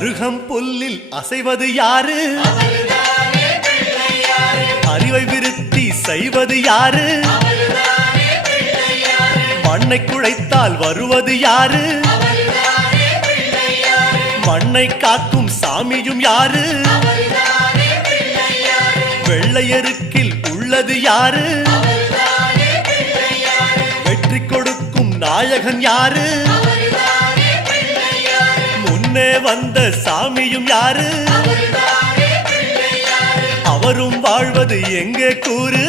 அருகம் புல்லில் அசைவது யாரு? அறிவை விருத்தி செய்வது யாரு? மண்ணை குழைத்தால் வருவது யாரு? மண்ணை காக்கும் சாமியும் யாரு? வெள்ளையருக்கில் உள்ளது யாரு? வெற்றி கொடுக்கும் நாயகன் யாரு? முன்னே வந்த சாமியும் யாரு? அவரும் வாழ்வது எங்கே கூறு?